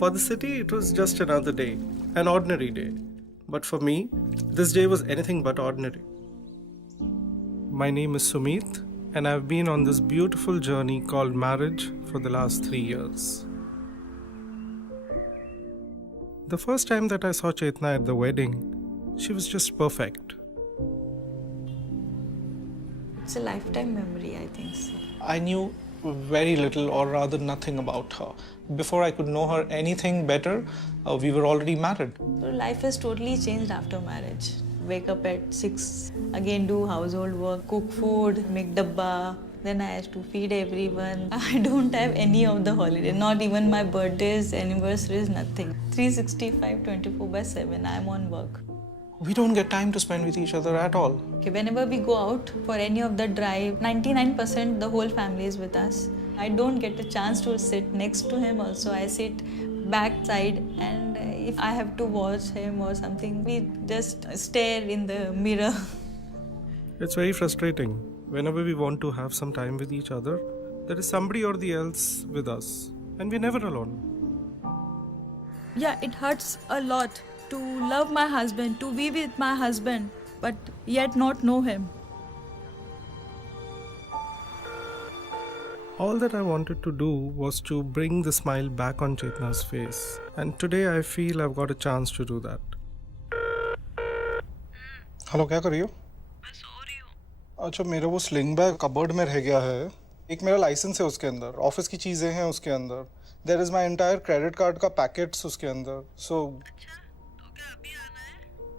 For the city, it was just another day, an ordinary day. But for me, this day was anything but ordinary. My name is Sumit, and I've been on this beautiful journey called marriage for the last 3 years. The first time that I saw Chetna at the wedding, she was just perfect. It's a lifetime memory, I think so. I knew very little or rather nothing about her. Before I could know her anything better, we were already married. So life has totally changed after marriage. Wake up at 6, again do household work, cook food, make dabba. Then I have to feed everyone. I don't have any of the holiday, not even my birthdays, anniversaries, nothing. 365, 24/7, I'm on work. We don't get time to spend with each other at all. Okay, whenever we go out for any of the drive, 99% the whole family is with us. I don't get a chance to sit next to him also. I sit backside, and if I have to watch him or something, we just stare in the mirror. It's very frustrating. Whenever we want to have some time with each other, there is somebody or the else with us, and we're never alone. Yeah, it hurts a lot to love my husband, to be with my husband, but yet not know him. All that I wanted to do was to bring the smile back on Chetna's face, and today I feel I've got a chance to do that. Hello, क्या कर रही हो? मैं सो रही हूँ। अच्छा, मेरा वो स्लिंग बैग कबर्ड में रह गया है। एक मेरा लाइसेंस है उसके अंदर, ऑफिस की चीज़ें हैं उसके अंदर, there is my entire credit card का पैकेट्स उसके अंदर। सो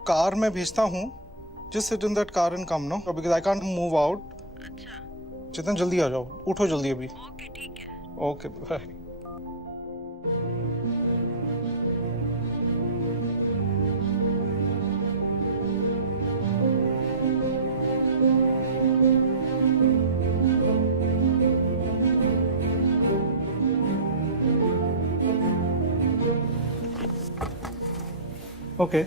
कार में भेजता हूँ, just sit in that car and come no, because I can't move out. अच्छा, जितना जल्दी आ जाओ, उठो जल्दी अभी। ओके, ठीक है। Okay, bye. Okay.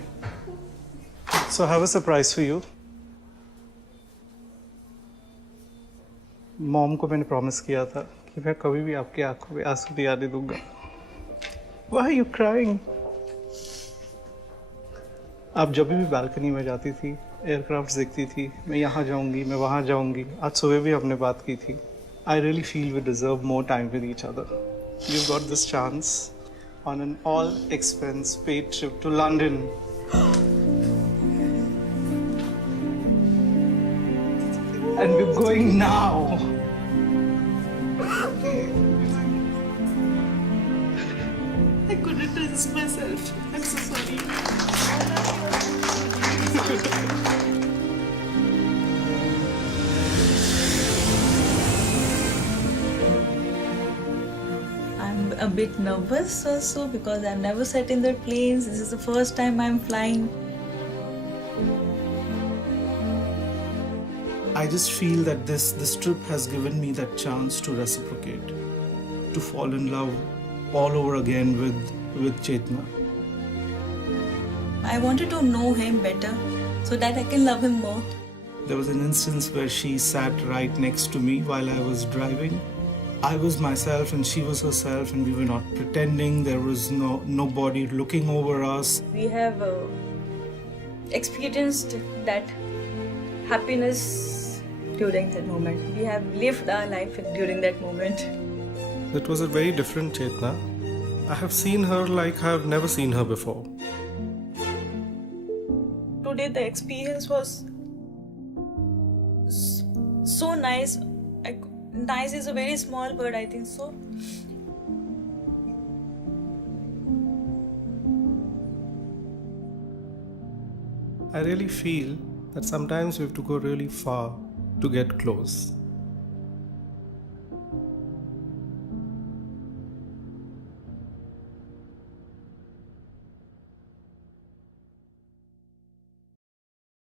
So I have a surprise for you. Mom को मैंने प्रॉमिस किया था कि मैं कभी भी आपकी आंखों में आंसू नहीं आने दूंगा। Why are you crying? आप जब भी बालकनी में जाती थी, एयरक्राफ्ट देखती थी, मैं यहाँ जाऊंगी, मैं वहाँ जाऊंगी। आज सुबह भी हमने बात की थी। I really feel we deserve more time with each other. You've got this chance on an all-expense paid trip to London. And we're going now. I couldn't resist myself. I'm so sorry. I'm a bit nervous also because I've never sat in the planes. This is the first time I'm flying. I just feel that this trip has given me that chance to reciprocate, to fall in love all over again with Chetna. I wanted to know him better so that I can love him more. There was an instance where she sat right next to me while I was driving. I was myself and she was herself, and we were not pretending. There was nobody looking over us. We have experienced that happiness during that moment. We have lived our life during that moment. It was a very different Chetna. I have seen her like I have never seen her before. Today the experience was so nice. Nice is a very small word, I think so. I really feel that sometimes we have to go really far to get close.